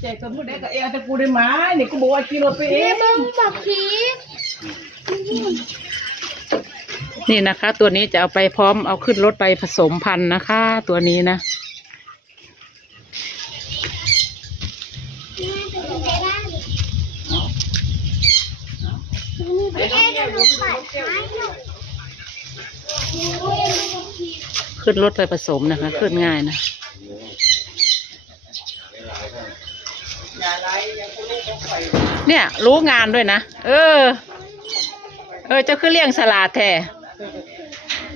ใจสมมุติได้ก็เออแต่กูได้มานี่กูบอกว่าขี่รถไปเอนี่งมึงบอกผีนี่นะคะ ตัวนี้จะเอาไปพร้อมเอาขึ้นรถไปผสมพันธุ์นะคะ ตัวนี้นะแม่จะดูปัดท้ายหนูขึ้นรถไปผสมนะคะ ขึ้นง่ายนะ อย่าไรอย่ากูลูกต้องไป เนี่ย รู้งานด้วยนะ เออ เออเจ้าคือเลี้ยงสลาดแท้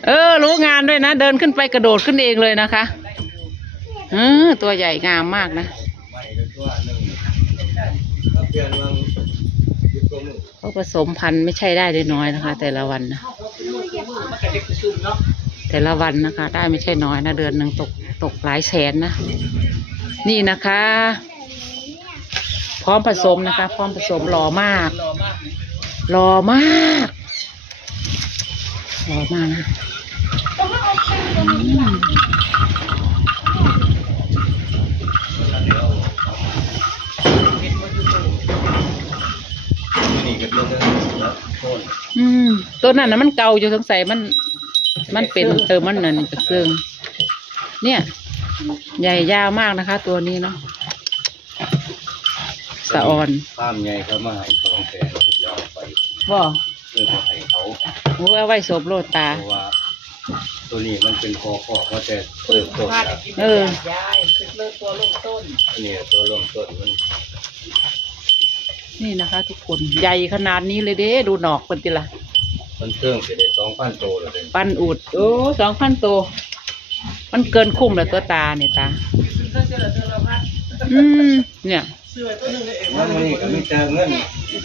เออ รู้งานด้วยนะ เดินขึ้นไปกระโดดขึ้นเองเลยนะคะเออตัวใหญ่งามมากนะเขาผสมพันธุ์ไม่ใช่ได้ได้น้อยนะคะ แต่ละวันนะมันก็เด็กซุ่มเนาะแต่ละวันนะคะ ได้ไม่ใช่น้อยนะ เดือนหนึ่งตกตกหลายแสนนะ นี่นะคะ พร้อมผสมนะคะ พร้อมผสมหล่อมากรอมากหล่อมากหล่อมากนะอืมนี่ก็เป็นเรื่องแล้วต้นอืมตัวนั้นนะมันเก่าอยู่สงสัยมัน มันเป็นเออมันนั่นจะเครื่องเนี่ย ใหญ่ยาวมากนะคะ ตัวนี้เนาะ สะออนข้ามใหญ่เขามาให้สองแสนพวกยาวไปว่าเพื่อมาให้เขาโอ้เอาไว้ศพโลดตา เพราะว่า ตัวนี้มันเป็นคอคอกมาแต่เติบโตพาจากกินเออ ยายคือเลิกตัวลงต้นนี่ตัวลงต้นมันนี่นะคะ ทุกคนใหญ่ขนาดนี้เลยเด้ดูหนอกเป็นติละมันเครื่องเสร็จสองพันโตแล้วเลยปันอุดโอ้สองพันตัว มันเกินคุ้มแล้วตัวตาเนี่ยตาก็เจอเจอเราพัดอืมเนี่ย ซื้อไว้ตัวหนึงเลยเองมันนี่ก็มีแต่เงิน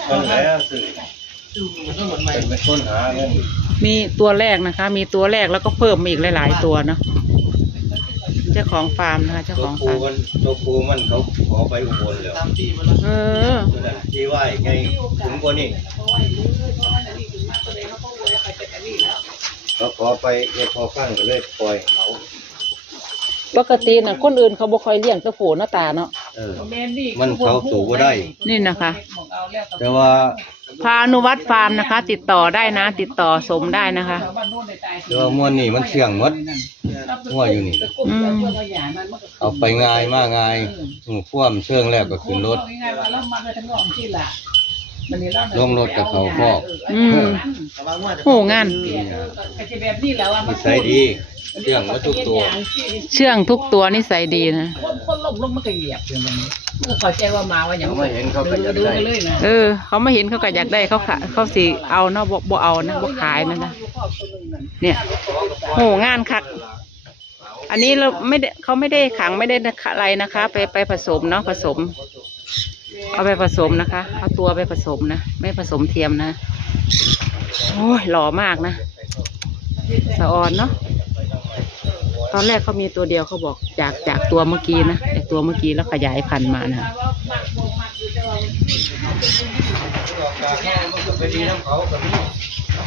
มันแล้วซื้อซื้อมันก็เหมือนใหม่เป็นไปค้นหาเงินมีตัวแรกนะคะ มีตัวแรกแล้วก็เพิ่มมาอีกหลาย ๆ ตัวเนาะเจ้าของฟาร์มนะคะเจ้าตัขวองปูฟาร์มมันตัวปูมันเขาขอไปอุบลแล้วตามที่มันแล้วเออตัวนั้นที่ไหวไงถึงกว่านี้เพราะว่าอยู่เพราะว่าอันนี้ถึงมากตัวเองเขาก็เลยไปเป็นอันนี้แล้วเขาขอไปเอพอฟังก็เลยปล่อยเขาปกติน่ะคนอื่นเขาบ่ค่อยเลี้ยงตะโผหน้าตาเนาะ เออแม่นี่มันเข้าสู่บ่ได้ นี่นะคะ แต่ว่าพานุวัตฟาร์มนะคะ ติดต่อได้นะ ติดต่อสมได้นะคะ แต่ว่ามวนนี่มันเสี่ยงหมดหัวอยู่นี่ อืม เอาไปง่ายมากง่ายหมู่พ่วมเชื่องแล้วก็ขึ้นรถ ลงรถกับเขาคอก อืม โหงาน นิสัยดี เชื่องมาทุกตัว เชื่องทุกตัวนิสัยดีนะคนคนลงลงมันก็เหยียบอย่างนี้เมื่อเขาใจว่ามาว่าอย่างเขาไม่เห็นเขาก็อยากดูได้ไปเลยนะเออ เขามาเห็นเขาก็อยากได้เขาขาเขาสิเอาเนาะบ่บ่เอานะบ่ขายนะนะเนี่ยโหงานคักอันนี้เราไม่ได้เขาไม่ได้ขังไม่ได้อะไรนะคะ ไปไปผสมเนาะผสม เอาไปผสมนะคะ เอาตัวไปผสมนะไม่ผสมเทียมนะโอ้ยหล่อมากนะสะออนเนาะ ตอนแรกเขามีตัวเดียวเขาบอกจากจากตัวเมื่อกี้นะไอตัวเมื่อกี้แล้วขยายพันธุ์มานะไปดีน้ำเขากับนี่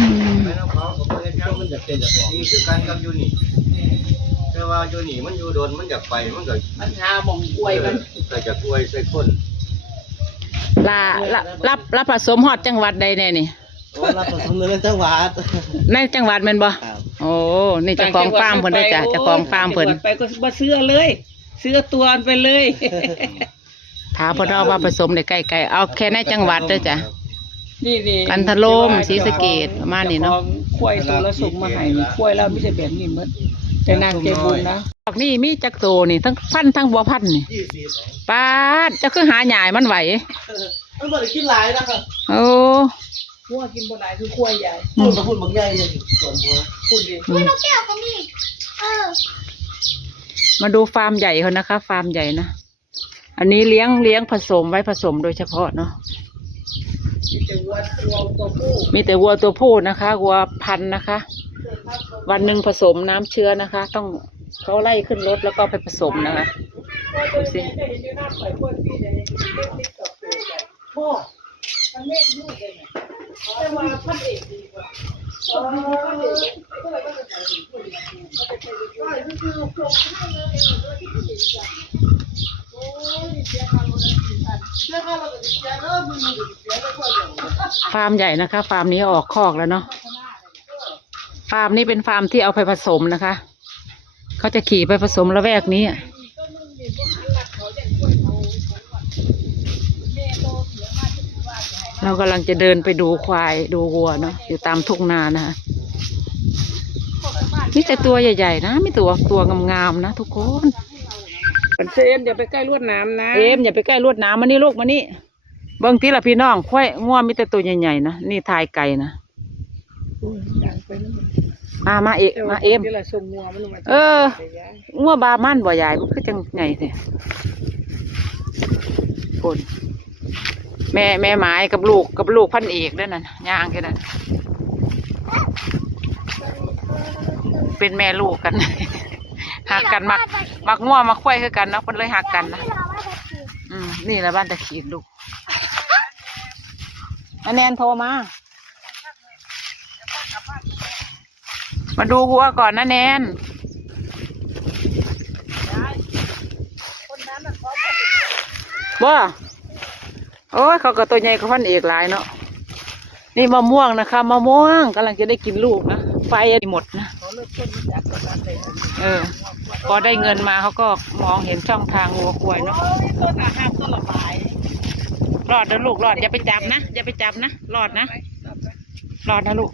อืมไปน้ำเขากับเพื่อนเจ้ามันจะเป็นแบบนี้คือกันกับยูนี่แต่ว่ายูนี่มันอยู่โดนมันอยากไปมันก็มันชามองอวยมันก็จะกล้วยใส่คนลาละรับรับผสมฮอดจังหวัดใดแน่นี่รับผสมในจังหวัดในจังหวัดแม่นบ่ครับ โอ้นี่เจ้าของฟาร์มเพิ่นได้อจ้ะเจ้าของฟาร์มเพิ่นไปก็มาเสื้อเลยเสื้อตัวไปเลย ถามเพิ่นเอาว่าผสมได้ใกล้ๆเอาแค่ในจังหวัดเด้อจ้ะ นี่นี่กันทะโลมศรีสะเกษประมาณนี้เนาะควายตัวละส่งมาให้นี่ควายเราไม่ใช่แบบนี้หมดแต่นางใจบุญนะดอกนี่มีจักโตนี่ทั้งพันธุ์ทั้งบัวพันธุ์นี่ยี่สิบปาดเจะคือหาหยายมันไหวมันบ่ได้กินหลายนะครับโอ้ ควายกินบ่ได้คือควายใหญ่พูดกับพูดบางใหญ่เนี่ยอยู่ส่วนหัวพูดดิอืมนกแก้วก็มี เออ มาดูฟาร์มใหญ่เขานะคะ ฟาร์มใหญ่นะ อันนี้เลี้ยงเลี้ยงผสมไว้ผสมโดยเฉพาะเนาะ มีแต่วัวตัวตัวผู้มีแต่วัวตัวผู้นะคะ วัวพันธุ์นะคะ วันหนึ่งผสมน้ำเชื้อนะคะ ต้องเขาไล่ขึ้นรถแล้วก็ไปผสมนะคะดูสิจะเห็นอยู่หน้าข่อยควายพี่จะเห็นอยู่เล็กๆกับตัวใหญ่พ่อมันเล็กลูกเลยนะแต่ว่าพันเอกดีกว่าอ๋อพันเอกก็เลยก็จะใส่ถุงมือก็จะใส่ถุงมือก็คือพวกให้เลยที่ผู้หญิงจ้ะโอ้เชื่อเขาเราก็จะเชื่อเด้อมึงมึงก็จะเชื่อแล้วก็อย่าง ฟาร์มใหญ่นะคะ ฟาร์มนี้ออกคอกแล้วเนาะ ฟาร์มนี้เป็นฟาร์มที่เอาไปผสมนะคะ เขาจะขี่ไปผสมละแวกนี้อะ เรากำลังจะเดินไปดูควายดูวัวเนาะอยู่ตามทุ่งนานะคะนี่แต่ตัวใหญ่ๆนะไม่ตัวตัวงามๆนะทุกคนเซมอย่าไปใกล้ลวดน้ำนะ เอ็มอย่าไปใกล้ลวดน้ำมานี่ลูกมานี่เบิ่งทีละพี่น้องควายง่วมีแต่ตัวใหญ่ๆนะนี่ทายไก่นะมามาเอกมาเอ็มเดี๋ยวเราส่งงัวมันลงมาเอองัวบามันบ่ใหญ่มันคือจังไงเนี่ยคน แม่แม่หมายกับลูกกับลูกพันเอกด้วยนั่นย่างแค่นั้นเป็นแม่ลูกกันหักกันมักมักงัวมักควายคือกันเนาะเพิ่นเลยหักกันนะนอืมนี่แหละบ้านตะขีดลูกอันแนนโทรมา มาดูวัวก่อนนะแนนว่า โอ้ยเขาก็ตัวใหญ่เขาพันเอกหลายเนาะนี่มะม่วงนะคะมะม่วงกำลังจะได้กินลูกนะไฟหมดนะเออพอได้เงินมาเขาก็มองเห็นช่องทางวัวควายเนาะต้นอาหารต้นละบายรอดนะลูกรอดอย่าไปจับนะอย่าไปจับนะรอดนะรอดนะลูก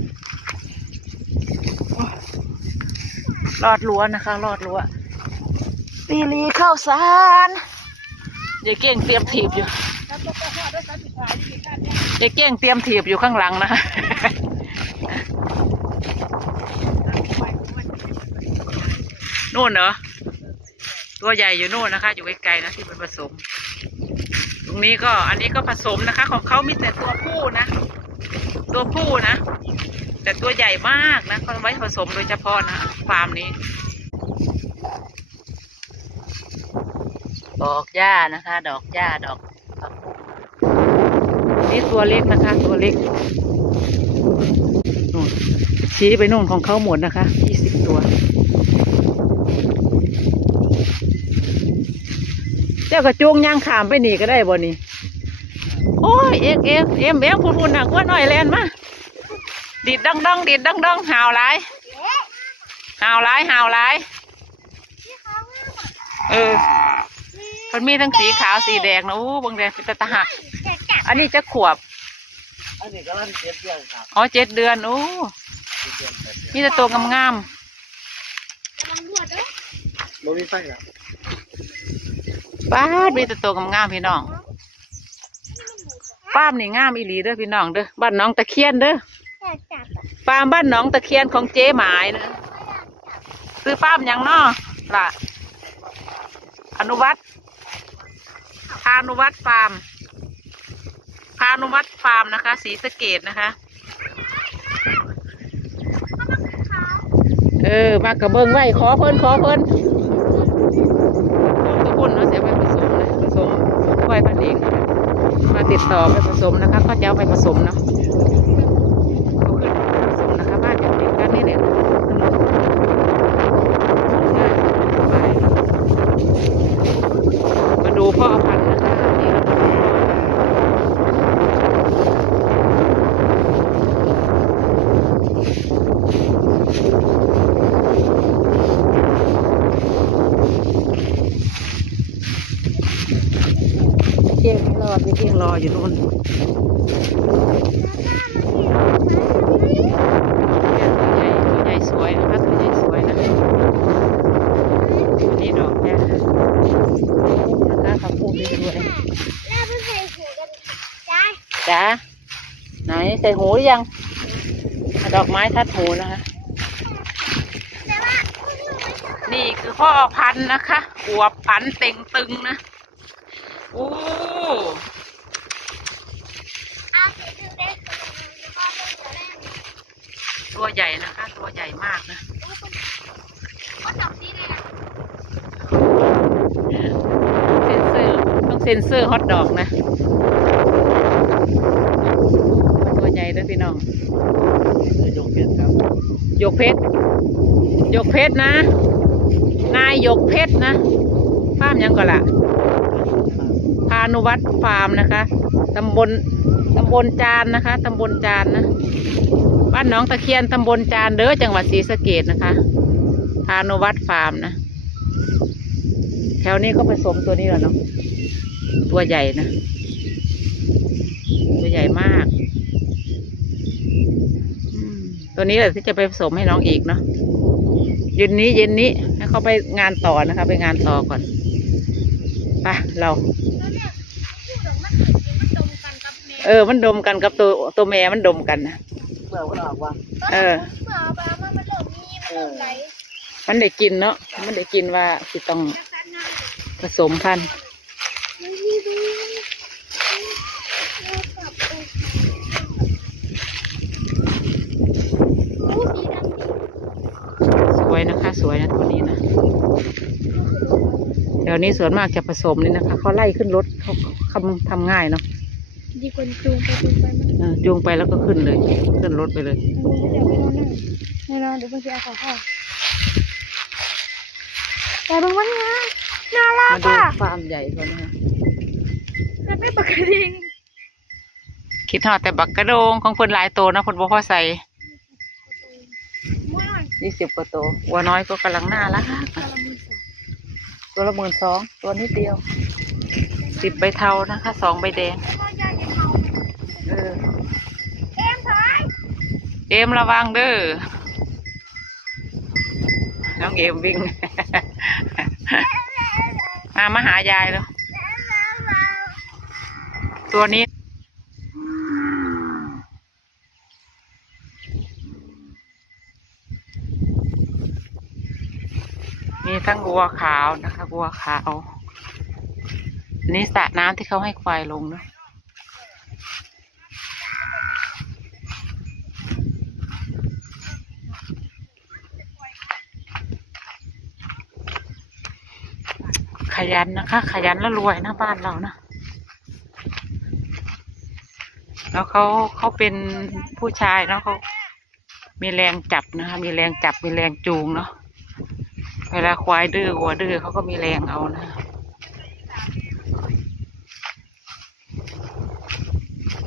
รอดรั้วนะคะ รอดรั้วตีลีเข้าสาร ยายเก้งเตรียมถีบอยู่ยายเก้งเตรียมถีบอยู่ข้างหลังนะคะนู่นเหรอตัวใหญ่อยู่นู่นนะคะ อยู่ไกลๆนะที่เป็นผสม ตรงนี้ก็อันนี้ก็ผสมนะคะ ของเขามีแต่ตัวผู้นะ ตัวผู้นะ แต่ตัวใหญ่มากนะเขาไว้ผสมโดยเฉพาะนะฟาร์มนี้ ดอกหญ้านะคะ ดอกหญ้าดอกผักบุ้งนี่ตัวเล็กนะคะ ตัวเล็กนู่นชี้ไปนู่นของเขาหมดนะคะยี่สิบตัว เจ้ากระจุงย่างขามไปหนีก็ได้บ่นี่โอ้ยเอ็กเอ็กเอ็มเอ็มพูดพูดหนักว่าหน่อยแลนมาดีดดังดังดีดดังดังหาวหลายหาวหลายหาวหลเออ มันมีทั้งสีขาวสีแดงนะโอ้บางแดงเป็นตาตาหักจะจับอันนี้จะขวบ อันนี้ก็ลั่นเจ็บเยี่ยงครับอ๋อเจ็ดเดือนโอ้เจ็บเดือนแปดเดือนมีแต่ตัวงามกำลังรวดด้วยบ่มีไฟหรอๆป้าดมีแต่ตัวงามๆพี่น้องป้ามนี่งามอีหลีเด้อพี่น้องเด้อบ้านน้องตะเคียนเด้ออยากจับอะฟาร์มบ้านหนองตะเคียนของเจ๊หมายนะซื้อฟาร์มหยังน้อล่ะ อนุวัตพานุวัตฟาร์ม พานุวัตฟาร์มนะคะ สีสะเกตนะคะ เออ มากระเบิงไว้ ขอเพิ่น ขอเพิ่นตะกุนเนาะเสียไปผสมนะผสมไว้พันเอง มาติดต่อไปผสมนะคะ ก็จะเอาไปผสมเนาะ เอาขึ้นผสมนะคะบ้านอยู่ติดกันนี่แหละมาดูพ่อพันธุ์นะคะนี่เที่ยงรอเที่ยงร ออยู่นู่นตัวใหญ่ตัวใหญ่สวยนะคะตัวใหญ่สวยนะอันนี้ดอกแค่นะคะขับพูดไปด้วยแล้วไปใส่หูกันได้จ้าไหนใส่หูหรือยังอะดอกไม้ทัดหูนะคะแต่ว่าคุณหนูไม่ชอบนี่คือพ่อพันธุ์นะคะอวบพันธุ์เต่งตึงนะ โอ้ เอาสีดูได้คือหนูจะพ่อเป็นตัวแรก ตัวใหญ่นะคะ ตัวใหญ่มากนะเซนเซอร์ต้องเซนเซอร์ฮอตดอกนะตัวใหญ่เลยพี่น้องยกเก็บครับยกเพชรยกเพชรนะ นายยกเพชรนะภาพยังก่อนล่ะนุวัฒน์ฟาร์มนะคะตำบลตำบลจานนะคะตำบลจานนะ บ้านน้องตะเคียนตำบลจานเด้อจังหวัดศรีสะเกดนะคะพานุวัฒน์ฟาร์มนะ แถวนี้ก็ผสมตัวนี้แล้วเนาะตัวใหญ่นะ ตัวใหญ่มาก ตัวนี้แหละที่จะไปผสมให้น้องอีกเนาะเย็นนี้เย็นนี้ให้เขาไปงานต่อนะคะ ไปงานต่อก่อนไปเราเออ มันดมกันกับตัวตัวแม่มันดมกันนะ เมื่อวันออกว่าเออเมื่อเอาไปเอามามันเริ่มมีมันเริ่มไหลมันได้กินเนาะมันได้กินว่าสิต้องจากการงานผสมพันธุ์ไม่มีดูแล้วกลับไปโอ้สีดำสวยนะคะสวยนะตัวนี้นะเดี๋ยวนี้ส่วนมากจะผสมนี่นะคะเขาไล่ขึ้นรถเขาเขาทำง่ายเนาะดีกว่าจูงไปจูงไปมันเออ จูงไปแล้วก็ขึ้นเลย ขึ้นรถไปเลยมันจะเดี๋ยวไปนอนนั่งแน่นอนเดี๋ยวมันจะเอาของเข้าแต่บางวันนะน่ารัมากดูอะฟาร์มใหญ่เขานะคะมันไม่ปกติคิดฮอดแต่บักกระโดงของคนหลายโตวนะคนบ่พอใส่ม่วนยี่สิบกว่าโตววัวน้อยก็กำลังน่ารักกระมือสองตัวละหมื่นสองตัวนิดเดียวสิบใบเทานะคะสองใบแดงแล้วก็ยายจะเอาเออเอ็มถอย เอ็มระวังเด้อ น้องเอมวิ่ง มามาหายายแล้วตัวนี้ มีทั้งวัวขาวนะคะวัวขาว นี่สระน้ำที่เขาให้ควายลงเนาะ ขยันนะคะ ขยันแล้วรวยนะบ้านเรานะ แล้วเขาเขาเป็นผู้ชายเนาะเขามีแรงจับนะคะ มีแรงจับมีแรงจูงเนาะเวลาควายดื้อวัวดื้อเขาก็มีแรงเอานะ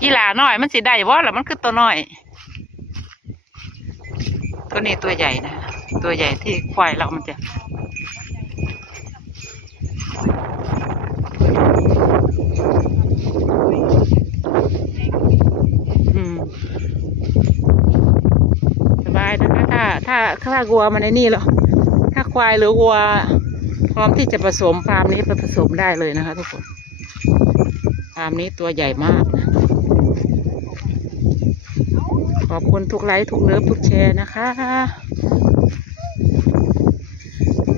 อีหลาน้อยมันสิได้บ่หรอมันคือตัวน้อย ตัวนี้ตัวใหญ่นะ ตัวใหญ่ที่ควายเรามันจะ สบายนะคะถ้าถ้าถ้าวัวมันในนี่แล้วถ้าควายหรือวัว พร้อมที่จะผสมฟาร์มนี้ไปผสมได้เลยนะคะ ทุกคนฟาร์มนี้ตัวใหญ่มากนะขอบคุณทุกไลค์ทุกเลิฟทุกแชร์นะคะ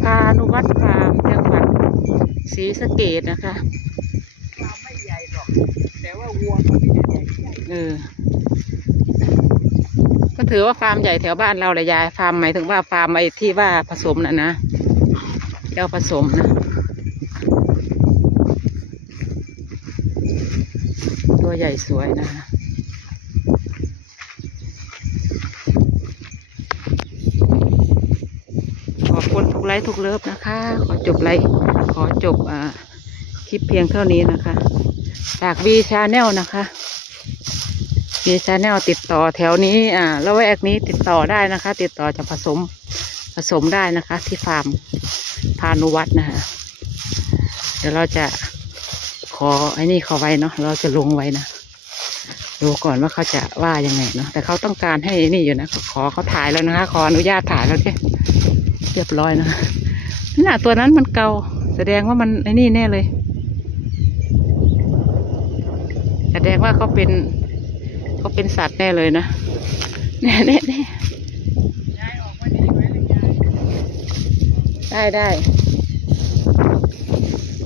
พานุวัฒน์ฟาร์มจังหวัด ศรีสะเกดนะคะความไม่ใหญ่หรอก แต่ว่าวัวมันไม่ใหญ่ใหญ่เออ ก็ถือว่าฟาร์มใหญ่แถวบ้านเราเลยยาย ฟาร์มหมายถึงว่าฟาร์มไอ้ที่ว่าผสมน่ะนะเจ้าผสมนะ ตัวใหญ่สวยนะคะขอบคุณทุกไลค์ทุกเลิฟนะคะ ขอจบไลค์ ขอจบอ่าคลิปเพียงเท่านี้นะคะ จากวีชาแนลนะคะวีชาแนลติดต่อแถวนี้อ่าแล้วแวกนี้ติดต่อได้นะคะ ติดต่อจะผสมผสมได้นะคะ ที่ฟาร์มพานุวัฒน์นะคะเดี๋ยวเราจะขอไอ้นี่เขาไว้เนาะเราจะลงไว้นะดูก่อนว่าเขาจะว่ายังไงเนาะแต่เขาต้องการให้นี่อยู่นะขอเขาถ่ายแล้วนะคะ ขออนุญาตถ่ายแล้วเรียเรียบร้อยนะคะน่ะตัวนั้นมันเกา แสดงว่ามันไอ้นี่แน่เลย แสดงว่าเขาเป็นเขาเป็นสัตว์แน่เลยนะแน่แน่แน่ยายออกมาดีไหมล่ะยายได้ได้